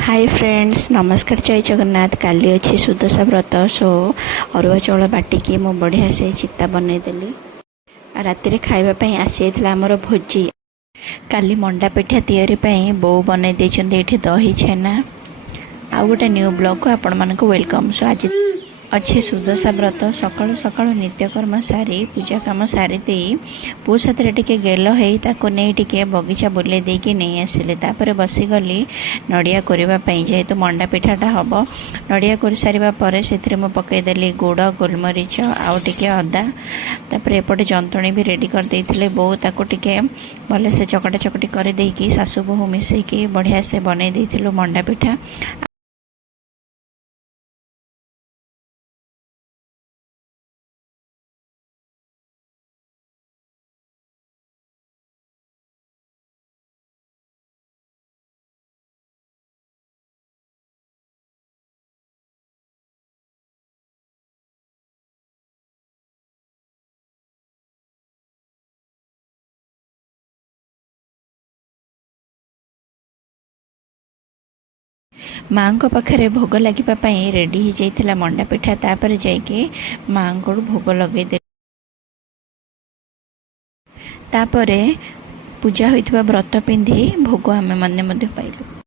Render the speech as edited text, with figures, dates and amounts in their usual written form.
Hi friends नमस्कार जय जगन्नाथ। काली अच्छी सुदशा व्रत सो अरुआ चाउल बाटिकी मु बढ़िया से चित्ता बनईदेली। राति खावाई आसी आमर भोजी काली मंडा पिठा तैयारी बो बनई देती दही छेना आउ गोटे न्यू ब्लॉग को आपण मानक वेलकम। सो आज अच्छे सुदशा व्रत सकाळु सकाळु नित्यकर्म सारी पूजा काम सारी दे पु साथ टिके गेल है नहीं टिके बगीचा बुले देकी नहीं आसिले तापर बसीगली नड़िया करने जेहेतु मंडा पिठाटा हम नड़िया कर सारा पर से पकईदेली गुड़ गोलमरीच आउ टिके अदा तापर एपटे जंतणी भी रेडी कर देथिले बो ताको टिके भले से चकटा चकटी कर देकी सासु बहु मिसेकी बढ़िया से बनई देथिलु मंडा पिठा। माँ को पाखरे भोग लगे रेडी हो जाता मंडा पिठा तापर जाके माँ को भोग लगे तापर पूजा होइथिबा व्रत पिंधि भोग आमे मने पाइलु।